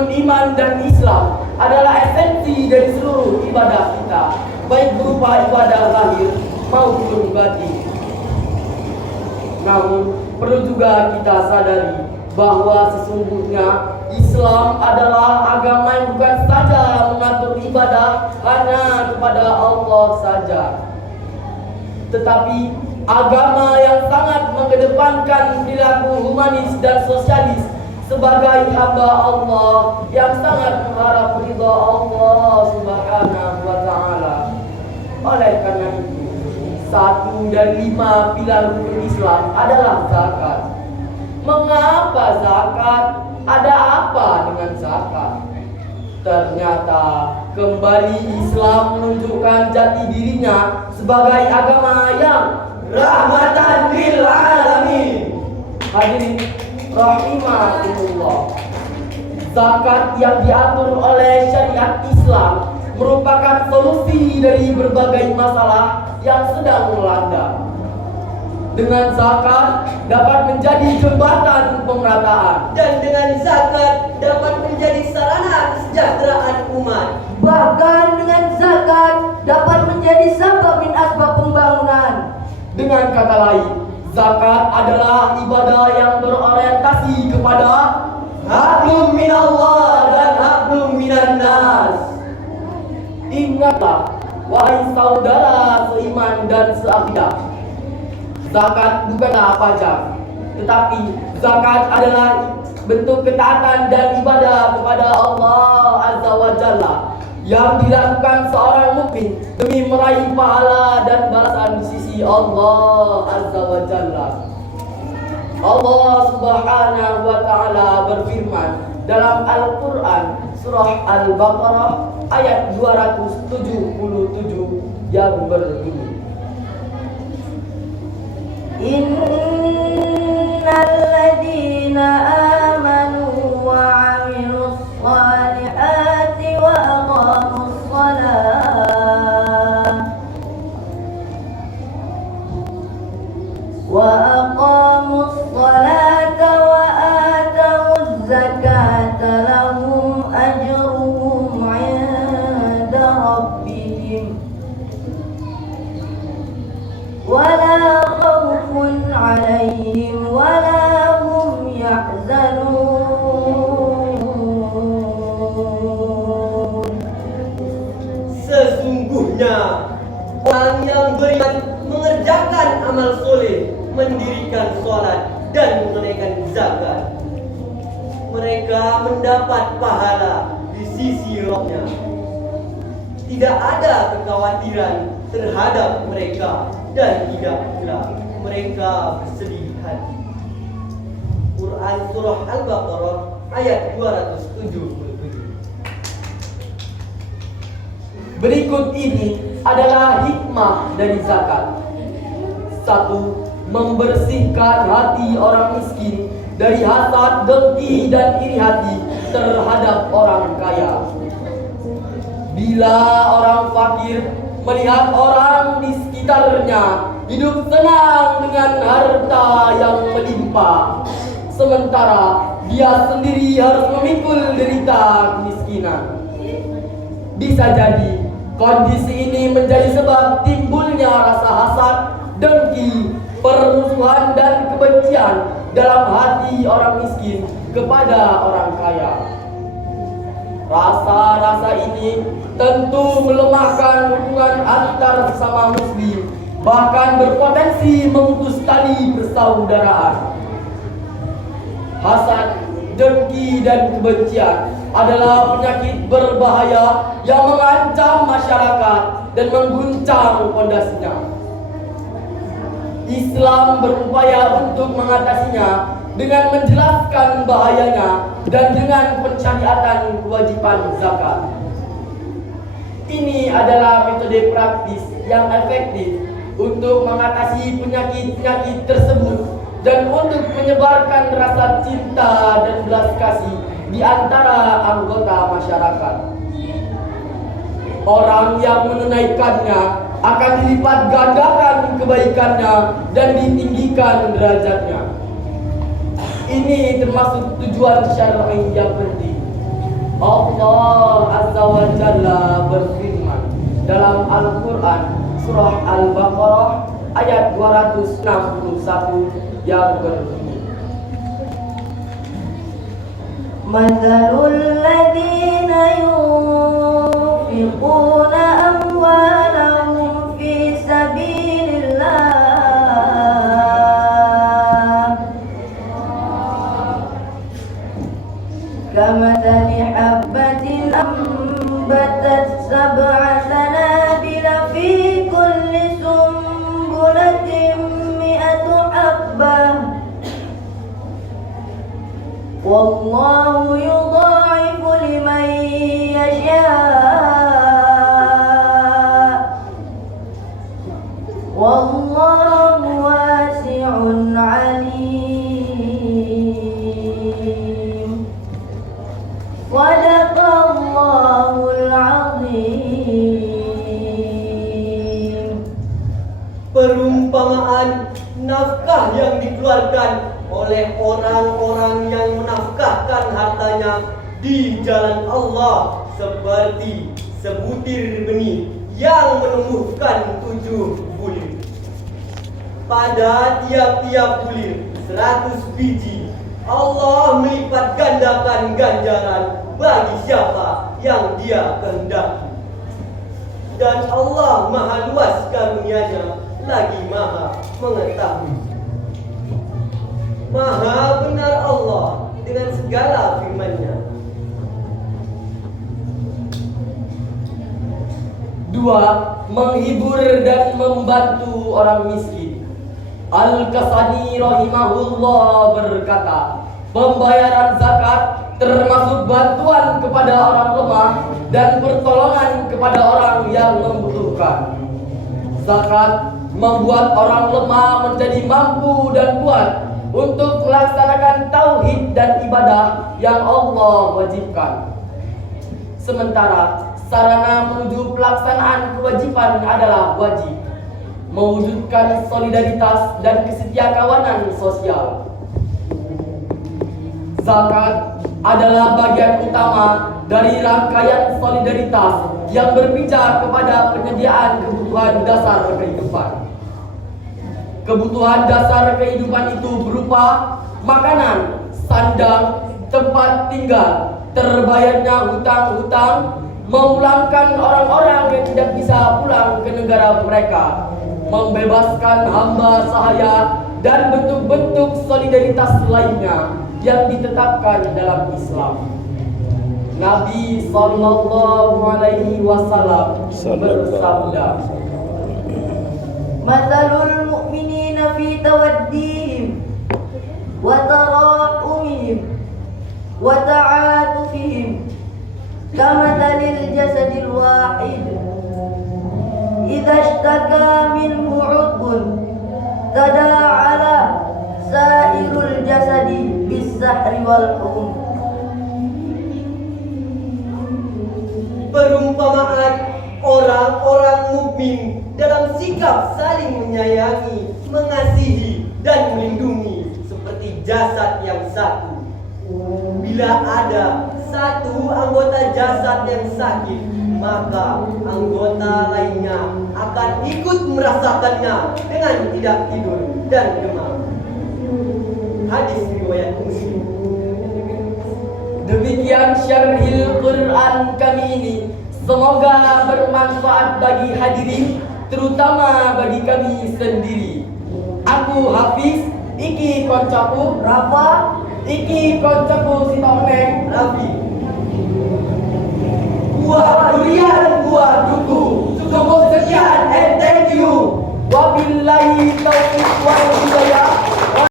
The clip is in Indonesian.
rukun iman dan Islam adalah esensi dari seluruh ibadah kita, baik berupa ibadah lahir maupun batin. Namun, perlu juga kita sadari bahwa sesungguhnya Islam adalah agama yang bukan saja mengatur ibadah hanya kepada Allah saja, tetapi agama yang sangat mengedepankan perilaku humanis dan sosialis sebagai hamba Allah yang sangat mengharap ridha Allah Subhanahu wa Ta'ala. Oleh karena itu, 1 dari 5 pilar rukun Islam adalah zakat. Mengapa zakat? Ada apa dengan zakat? Ternyata kembali Islam menunjukkan jati dirinya sebagai agama yang rahmatan lil alamin. Hadirin rahimakumullah, zakat yang diatur oleh syariat Islam merupakan solusi dari berbagai masalah yang sedang melanda. Dengan zakat dapat menjadi jembatan pemerataan, dan dengan zakat dapat menjadi sarana kesejahteraan umat. Bahkan dengan zakat dapat menjadi sabab min asbab pembangunan. Dengan kata lain, zakat adalah ibadah yang berorientasi kepada hablum minallah dan hablum minan-nas. Ingatlah, wahai saudara seiman dan seakidah, zakat bukanlah pajak, tetapi zakat adalah bentuk ketaatan dan ibadah kepada Allah Azza wa Jalla yang dilakukan seorang mukmin demi meraih pahala dan balasan di sisi Allah Azza wa Jalla. Allah Subhanahu wa Ta'ala berfirman dalam Al-Quran surah Al-Baqarah ayat 277 yang berbunyi, Innal ladina amanu wa 'amilus salihati wa aqamus salata wa atawuz zakata lahum ajruhum 'inda rabbihim wala khawfun 'alaihim wala hum yahzanun. Sesungguhnya orang yang beriman mengerjakan amal soleh, mendirikan sholat dan menunaikan zakat, mereka mendapat pahala di sisi Rabb-nya. Tidak ada kekhawatiran terhadap mereka dan tidak pula mereka bersedih hati. Quran surah Al-Baqarah ayat 277. Berikut ini adalah hikmah dari zakat. 1. Membersihkan hati orang miskin dari hasad, dengki, dan iri hati terhadap orang kaya. Bila orang fakir melihat orang di sekitarnya hidup senang dengan harta yang melimpah, sementara dia sendiri harus memikul derita kemiskinan, bisa jadi kondisi ini menjadi sebab timbulnya rasa hasad, dengki, permusuhan dan kebencian dalam hati orang miskin kepada orang kaya. Rasa-rasa ini tentu melemahkan hubungan antar sesama muslim, bahkan berpotensi memutus tali persaudaraan. Hasad, dengki, dan kebencian adalah penyakit berbahaya yang mengancam masyarakat dan mengguncang pondasinya. Islam berupaya untuk mengatasinya dengan menjelaskan bahayanya dan dengan pensyariatan kewajiban zakat. Ini adalah metode praktis yang efektif untuk mengatasi penyakit-penyakit tersebut dan untuk menyebarkan rasa cinta dan belas kasih di antara anggota masyarakat. Orang yang menunaikannya akan dilipat gandakan kebaikannya dan ditinggikan derajatnya. Ini termasuk tujuan syar'i yang penting. Allah Azza wa Jalla berfirman dalam Al-Quran surah Al-Baqarah ayat 261 yang berbunyi, Mathalul ladzina yunfiquna amwalahum fi sabilillah kamathali habbatin ambatat sab'a sanabila fi kulli sumbulatin mi'atu habbah wallahu yudha'ifu liman yasha' wallahu wasi'un 'alim. Sadaqallahul 'azim. Perumpamaan nafkah yang dikeluarkan oleh orang-orang yang menafkahkan hartanya di jalan Allah seperti sebutir benih yang menumbuhkan 7 bulir. Pada tiap-tiap bulir 100 biji. Allah melipat gandakan ganjaran bagi siapa yang Dia kehendaki. Dan Allah Maha luas karunia-Nya lagi Maha mengetahui. Maha benar Allah dengan segala firman-Nya. 2. Menghibur dan membantu orang miskin. Al-Kasani rahimahullah berkata, pembayaran zakat termasuk bantuan kepada orang lemah dan pertolongan kepada orang yang membutuhkan. Zakat membuat orang lemah menjadi mampu dan kuat untuk melaksanakan tauhid dan ibadah yang Allah wajibkan. Sementara sarana menuju pelaksanaan kewajiban adalah wajib, mewujudkan solidaritas dan kesetiakawanan sosial. Zakat adalah bagian utama dari rangkaian solidaritas yang berpijak kepada penyediaan kebutuhan dasar kehidupan. Kebutuhan dasar kehidupan itu berupa makanan, sandang, tempat tinggal, terbayarnya hutang-hutang, memulangkan orang-orang yang tidak bisa pulang ke negara mereka, membebaskan hamba sahaya, dan bentuk-bentuk solidaritas lainnya yang ditetapkan dalam Islam. Nabi Sallallahu Alaihi Wasallam bersabda, Mathalul mu'minina fi tawaddihim wa tarahumihim wa ta'atufihim kamathalil jasadil wahid idza ishtaka minhu 'udwun tada'ala sairul jasadi bis-sahri wal hum. Perumpamaan orang-orang mukmin dalam sikap saling menyayangi, mengasihi, dan melindungi seperti jasad yang satu. Bila ada satu anggota jasad yang sakit, maka anggota lainnya akan ikut merasakannya dengan tidak tidur dan demam. Hadis riwayat Muslim. demikian syarhil Quran kami ini. Semoga bermanfaat bagi hadirin, terutama bagi kami sendiri. Aku Hafiz, iki koncoku Rafa, iki koncoku si Toneng Rafi. buah durian buah duku. Cukup sekian and thank you. Wabillahi taufiq wal hidayah.